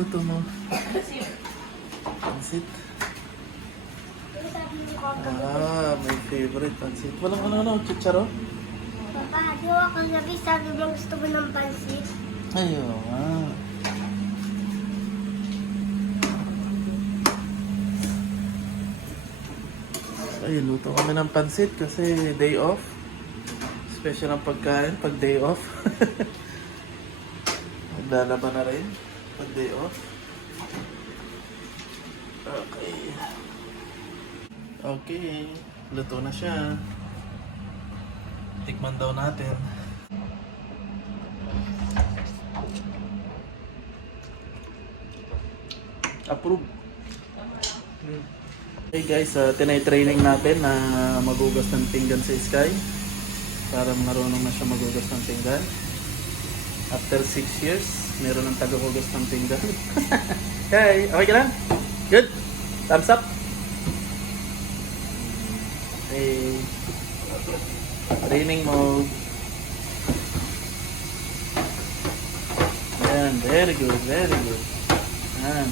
niluto mo? Pansit. Ah, my favorite pansit. Walang ano, chicharo? Papa, di ba kagabi sabi mo gusto mo ng pansit? Ayun, ah. Ay, luto kami ng pansit kasi day off. Special ang pagkain pag day off. Maglalaban na rin pag day off. Okay. Okay, luto na siya. Tikman daw natin. Approve. Okay guys, tinay-training natin na magugas ng pinggan sa Sky para marunong na siya magugas ng pinggan. After 6 years, meron ng tagahugas ng pinggan. Hey, okay ka lang? Good? Thumbs up? Okay. Training mode. Yan, very good, very good. Yan.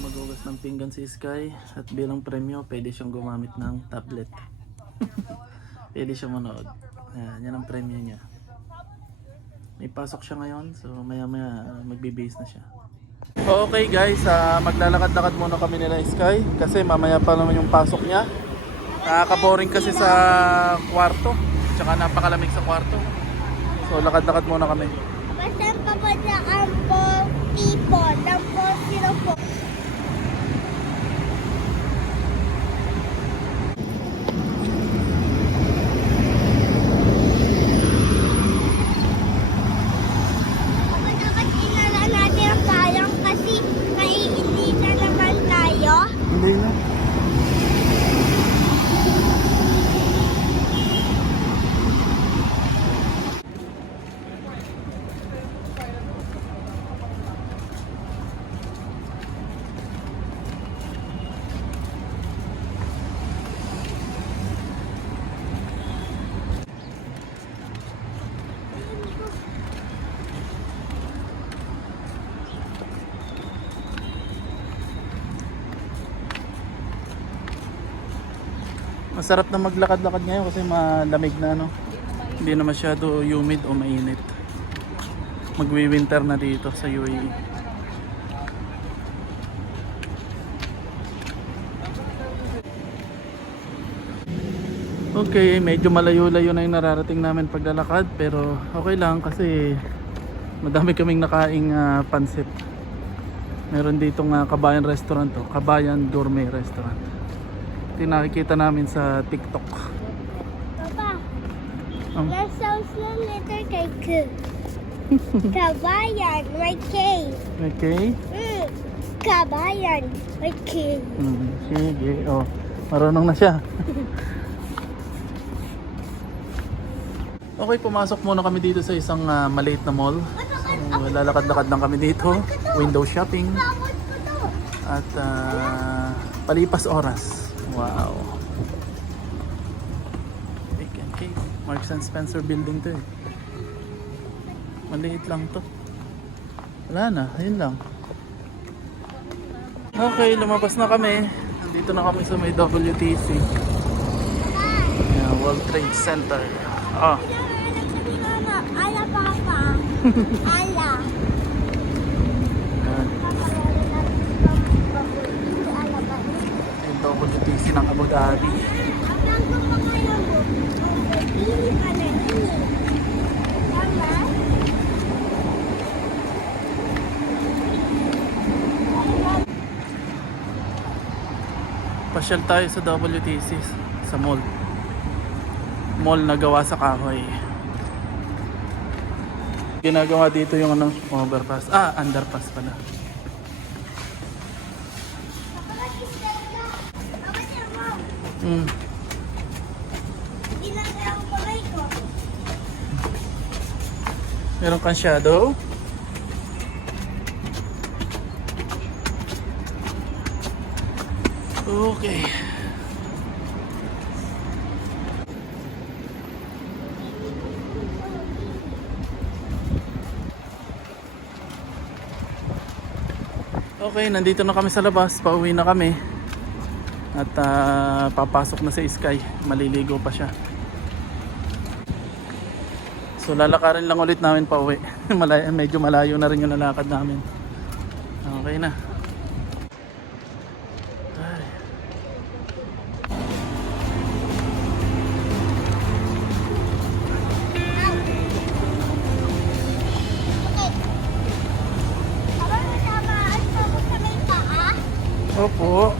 Magugas ng pinggan si Sky at bilang premyo pwede siyang gumamit ng tablet. Pwede siya manood. Yan ang premyo niya. May pasok siya ngayon so maya maya magbibihis na siya. Okay guys, maglalakad-lakad muna kami nila Sky kasi mamaya pa naman yung pasok niya. Nakaka-boring kasi sa kwarto tsaka napakalamig sa kwarto. So lakad-lakad muna kami. Basta papadya ang po tipo ng po sino po. Hindi na. Masarap na maglakad-lakad ngayon kasi malamig na no. Hindi na masyado humid o mainit. Magwi-winter na dito sa UAE. Okay, medyo malayo-layo na yung nararating namin paglalakad pero okay lang kasi madami kaming nakaing pansit. Meron ditong Kabayan Restaurant to, Kabayan Gourmet Restaurant. Nakikita namin sa TikTok. Papa, nasa uslo letter kay K. Kabayan, may K. Okay? Kabayan, may K. Sige, oh. Marunong na siya. Okay, pumasok muna kami dito sa isang maliit na mall. So, lalakad-lakad lang kami dito. Window shopping. At palipas oras. Wow. Okay. Marks and Spencer building to eh. Maliit lang to. Wala na, ayun lang. Okay, lumabas na kami. Dito na kami sa may WTC. World Trade Center. Oh. Ala, Papa. Ala. WTC ng Abu Dhabi. Pasyal tayo sa WTC sa mall. Mall na gawa sa kahoy. Ginagawa dito yung overpass. Underpass pala. Meron kang shadow. Okay. Okay, nandito na kami sa labas. Pauwi na kami. At papasok na si Sky. Maliligo pa siya. So lalakarin lang ulit namin pauwi. Medyo malayo na rin yung lalakad namin. Okay na. Ay. Opo.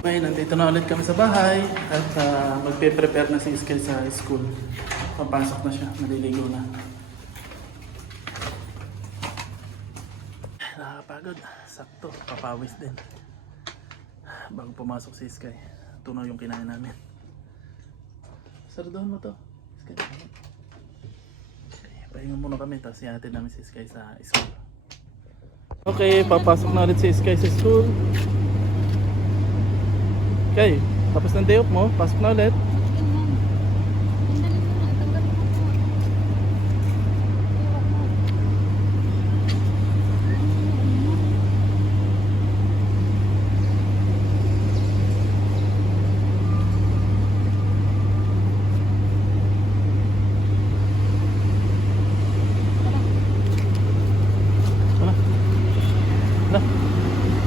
Okay, nandito na ulit kami sa bahay at magpe-prepare na si Sky sa school. Papasok na siya, maliligo na. Nakakapagod, sakto, papawis din. Bago pumasok si Sky, tunaw yung kinain namin. Sardoon mo to, Sky. Okay, pahinga muna kami, tapos ihatid namin si Sky sa school. Okay, papasok na ulit si Sky sa school. Okay, tapos ng day off mo, pasok na ulit.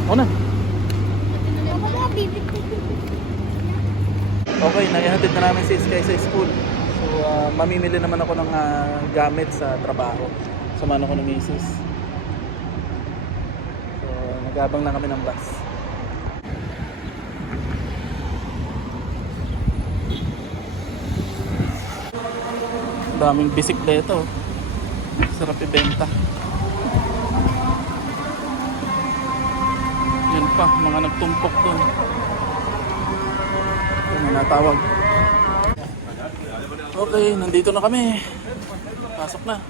Ako na. Okay, naihatid na namin si Sky sa school. So, mamimili naman ako ng gamit sa trabaho. Sumano ko ng misis. So, nagabang na kami ng bus. Daming bisikleta oh. Sarap ibenta. Yun pa, mga nagtumpok doon. Natawag. Okay, nandito na kami. Pasok na.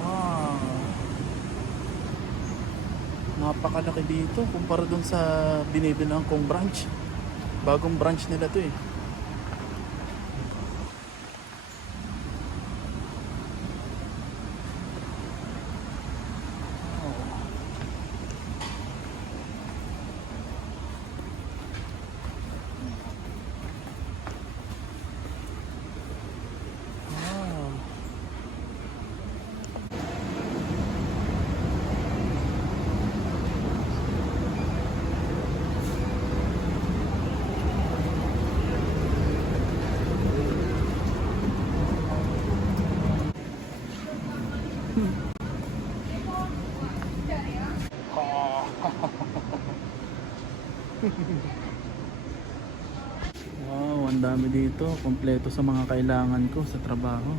Wow. Napakalaki dito kumpara dun sa binibilang kong branch. Bagong branch nila to eh. Wow, ang dami dito. Kompleto sa mga kailangan ko sa trabaho.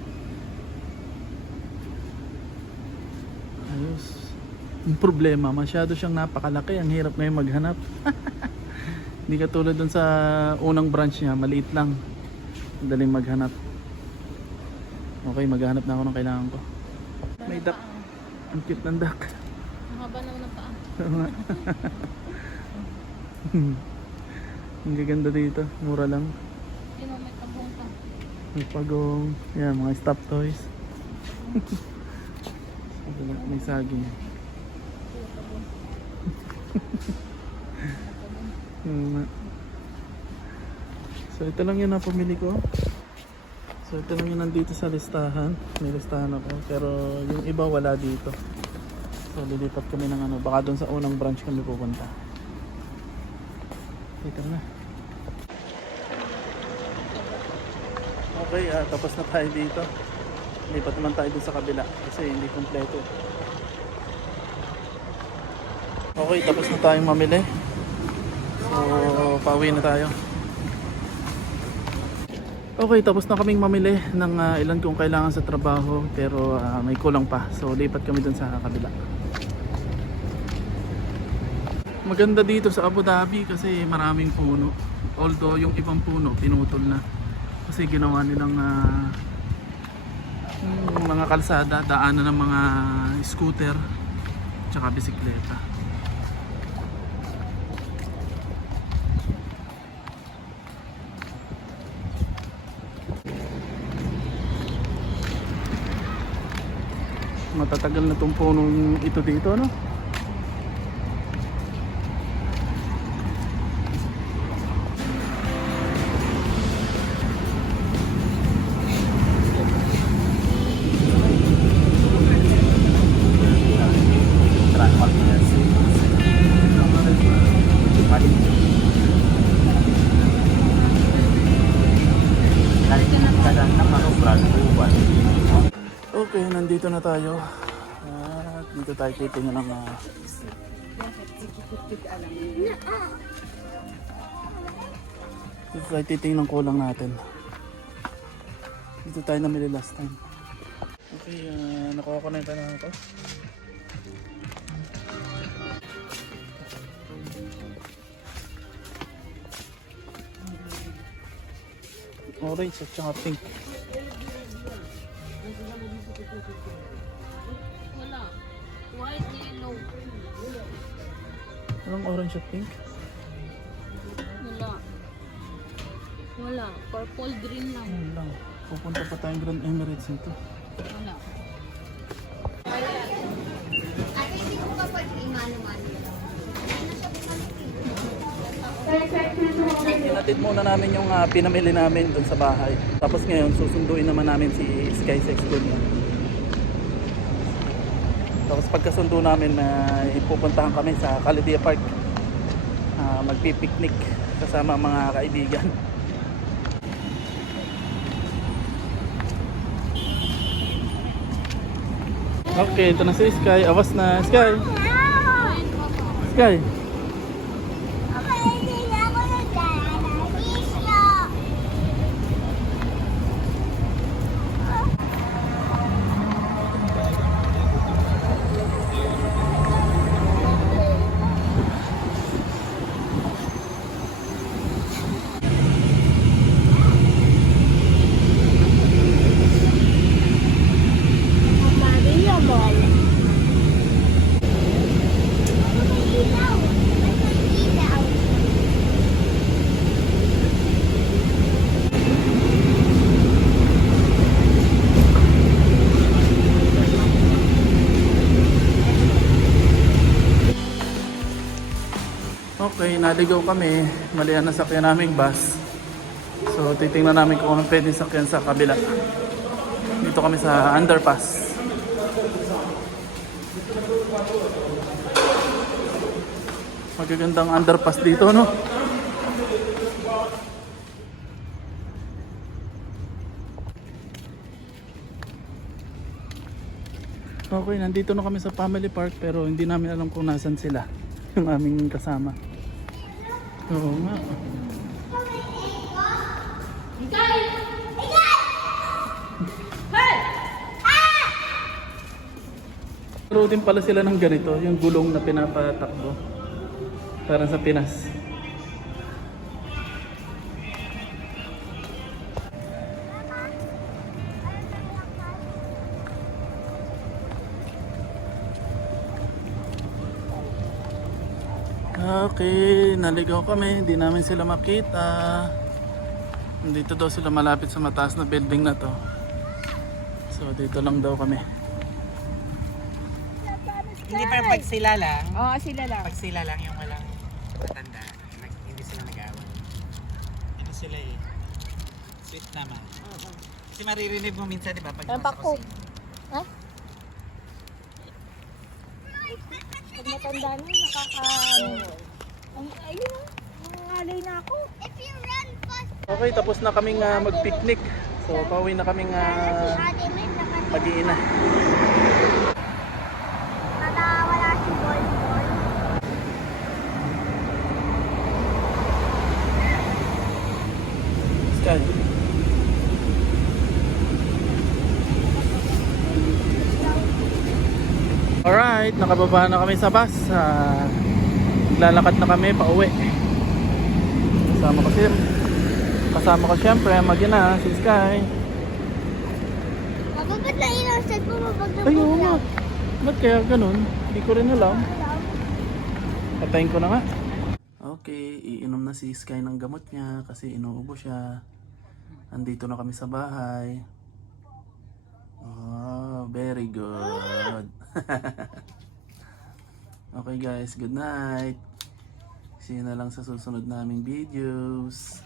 Ayos. Yung problema, masyado siyang napakalaki. Ang hirap ngayon maghanap. Hindi katulad dun sa unang branch niya. Maliit lang. Madaling maghanap. Okay, maghanap na ako ng kailangan ko. May duck. Ang cute ng duck. Ang haba naman ng paa. Ang gaganda dito. Mura lang. Yun o, may pagong pa. May pagong. Yan, mga stop toys. May saging. So ito lang yun ang pamili ko. So ito lang yung nandito sa listahan. May listahan ako. Pero yung iba wala dito. So lilipat kami ng ano. Baka doon sa unang branch kami pupunta. Dito na. Okay, tapos na tayo dito. Lipat naman tayo dun sa kabila. Kasi hindi kompleto. Okay, tapos na tayong mamili. So pauwi na tayo. Okay, tapos na kaming mamili ng ilan kung kailangan sa trabaho, pero may kulang pa. So lipat kami dun sa kabila. Maganda dito sa Abu Dhabi kasi maraming puno. Although yung ibang puno pinutol na. Kasi ginawa nilang mga kalsada, daanan ng mga scooter tsaka bisikleta. Matatagal na itong punong ito dito, no? Okay, nandito na tayo. At dito tayo titingnan ng dito tayo titingnan ng kulang natin. Dito tayo namili last time. Okay, nakuha ko na yung kailangan ko. Orange at saka pink. Wala. White, yellow. Anong orange at pink? Wala. Wala. Purple, green lang. Ayun lang. Pupunta pa tayong Grand Emirates nito. Wala. Pinatid muna namin yung pinamili namin dun sa bahay. Tapos ngayon susunduin naman namin si Sky Sex dun. Tapos pagkasundo namin ipupuntahan kami sa Khalidia Park. Magpipiknik kasama mga kaibigan. Okay, ito na si Sky. Awas na. Sky! Sky! Okay, naligaw kami. Mali ang nasakyan naming bus. So, titingnan namin kung anong pwede sakyan sa kabila. Dito kami sa underpass. Magagandang underpass dito, no? Okay, nandito na kami sa family park pero hindi namin alam kung nasan sila. Yung aming kasama. Oo nga. Laro din pala sila ng ganito, yung gulong na pinapatakbo. Parang sa Pinas. Okay, naligaw kami, hindi namin sila makita. Dito daw sila malapit sa mataas na building na to. So dito lang daw kami. Hindi pa pag sila lang. Oo, sila lang. Pag sila lang yung walang matanda, hindi sila nag-away. Ano sila eh? Sweet naman. Kasi maririnig mo minsan, di ba? Pag Ano nasa pa ko? kusina. Ha? Pag matanda na, ayun na. Nangalay na ako. If you run fast, Okay, tapos na kaming mag-picnic. So, pauwi na kaming Ate Med, mag-iina. nakawala si Volleyball. Sky. Alright, nakababa na kami sa bus. Naglalakad na kami pauwi. Kasama ko syempre, mag-ina, si Sky. Papa, ba't na ilang set mo mapag Ayun nga. Ba't kaya ganun? Hindi ko rin alam. Patayin ko na nga. Okay, iinom na si Sky ng gamot niya kasi inuubo siya. Andito na kami sa bahay. Oh, very good. Okay guys, good night. See you na lang sa susunod naming videos.